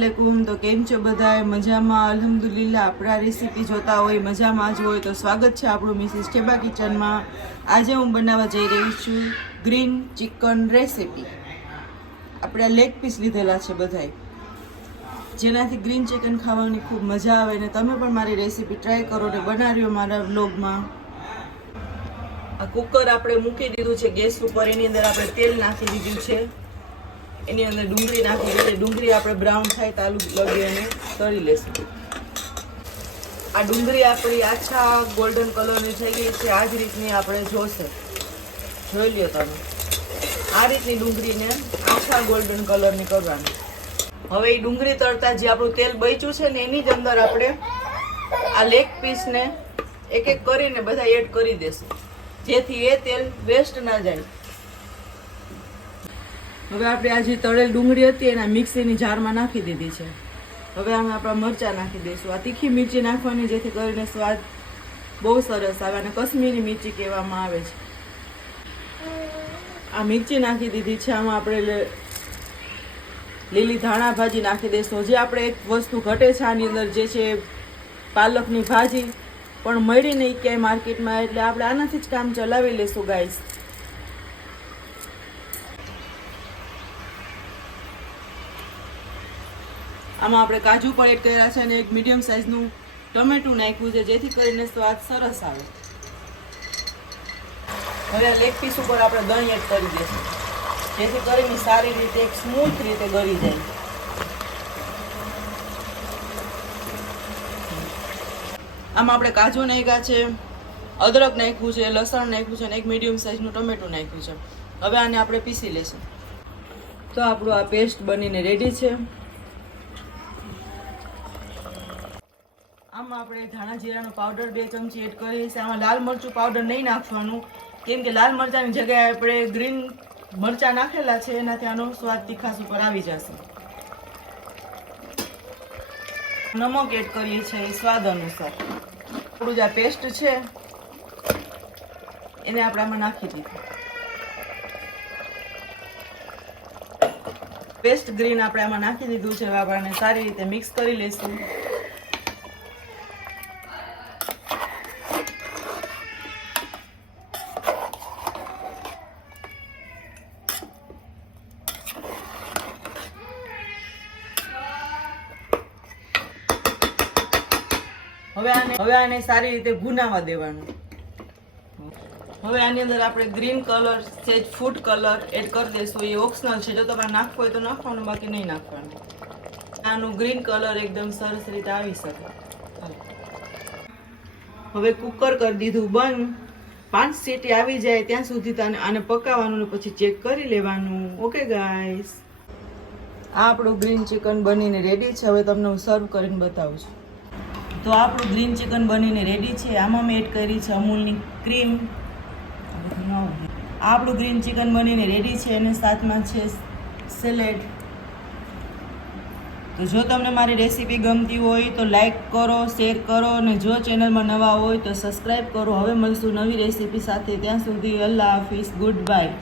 अस्सलामुअलैकुम। तो केम छो बधाए मजामां? अल्हम्दुलिल्लाह। आपणा रेसिपी जोता होय मजामां ज होय तो स्वागत छे आपणुं मिसेस टेबा किचनमां। आजे हूँ बनाववा जई रही छुं ग्रीन चिकन रेसिपी। आपणे लेग पीस लीधेला छे बधाए, जेनाथी ग्रीन चिकन खावानी खूब मजा आवे ने तमे पण मारी रेसिपी ट्राय करो ने बनाव्यो मारा व्लॉगमां। आ कुकर आपणे मूकी दीधुं छे गैस उपर, एनी अंदर आपणे तेल नाखी दीधुं छे, एनी अंदर डુંગળી નાખી દઈએ। ડુંગળી આપણે બ્રાઉન થાય તો આલુ લગે અને તળી લેશું। આ ડુંગળી આપણી આછા ગોલ્ડન કલરની થઈ ગઈ છે। આ જ રીતની આપણે જોશે, જોઈ લ્યો તમે। આ રીતની ડુંગળીને આછા ગોલ્ડન કલરની કરવાની। હવે એ ડુંગળી તળતા જે આપણું તેલ બચ્યું છે ને એની જ અંદર આપણે આ લેગ પીસને એક એક કરીને બધા એડ કરી દેશું, જેથી એ તેલ વેસ્ટ ના જાય। હવે આપણે આ જે તળેલ ડુંગળી હતી એના મિક્સીની જારમાં નાખી દીધી છે। હવે આમાં આપણા મરચાં નાખી દઈશું। આ તીખી મિરચી નાખવાની, જેથી કરીને સ્વાદ બહુ સરસ આવે અને કશ્મીરી મિરચી કહેવામાં આવે છે। આ મિરચી નાખી દીધી છે। આમાં આપણે લીલી ધાણા ભાજી નાખી દઈશું। જે આપણે એક વસ્તુ ઘટે છે આની અંદર, જે છે પાલકની ભાજી, પણ મળી નહીં ક્યાંય માર્કેટમાં, એટલે આપણે આનાથી જ કામ ચલાવી લઈશું ગાઈસ। આમાં આપણે કાજુ પણ એડ કર્યા છે અને એક મીડિયમ સાઇઝનું ટમેટું નાખ્યું છે, જેથી કરીને સ્વાદ સરસ આવે। હવે લેગ પીસ ઉપર આપણે દહીં એડ કરી દઈશું, જેથી કરીને સારી રીતે એક સ્મૂથ રીતે ગળી જાય। આમાં આપણે કાજુ નાખ્યા છે, અદરક નાખ્યું છે, લસણ નાખ્યું છે અને એક મીડિયમ સાઇઝનું ટમેટું નાખ્યું છે। હવે આને આપણે પીસી લઈશું। તો આપણું આ પેસ્ટ બનીને રેડી છે। આમાં આપણે ધાણા જીરાનો પાવડર 2 ચમચી એડ કરીએ છીએ। આમાં લાલ મરચું પાવડર નહીં નાખવાનું, કેમ કે લાલ મરચાંની જગ્યાએ આપણે ગ્રીન મરચાં નાખેલા છે, એનાથી આનો સ્વાદ તીખાસ ઉપર આવી જશે। નમક એડ કરીએ છીએ સ્વાદ અનુસાર। આપણું જે પેસ્ટ છે એને આપણે આમાં નાખી દીધું। પેસ્ટ ગ્રીન આપણે આમાં નાખી દીધું છે। હવે આપણે સારી રીતે મિક્સ કરી લઈશું। હવે આને સારી રીતે ભૂનાવા દેવાનું। હવે આની અંદર આપણે ગ્રીન કલર છે, ફૂડ કલર એડ કરી દઈશું। એ ઓપ્શનલ છે, જો તમારે નાખવું હોય તો નાખવાનું, બાકી નહીં નાખવાનું। આનું ગ્રીન કલર એકદમ સરસ રીતે આવી શકે। હવે કુકર કરી દીધું બંધ। 5 સીટી આવી જાય ત્યાં સુધી આને પકાવવાનું, પછી ચેક કરી લેવાનું। ઓકે ગાઈસ, આ આપણું ગ્રીન ચિકન બનીને રેડી છે। હવે તમને હું સર્વ કરીને બતાવું છું। તો આપણું ગ્રીન ચિકન બનીને રેડી છે। આમાં મેં એડ કરી છે અમૂલની ક્રીમ। આપણું ગ્રીન ચિકન બનીને રેડી છે અને સાથમાં છે સેલેડ। તો જો તમને મારી રેસીપી ગમતી હોય તો લાઈક કરો, શેર કરો અને જો ચેનલમાં નવા હોય તો સબસ્ક્રાઈબ કરો। હવે મળશું નવી રેસીપી સાથે, ત્યાં સુધી અલ્લાહ હાફિઝ, ગુડ બાય।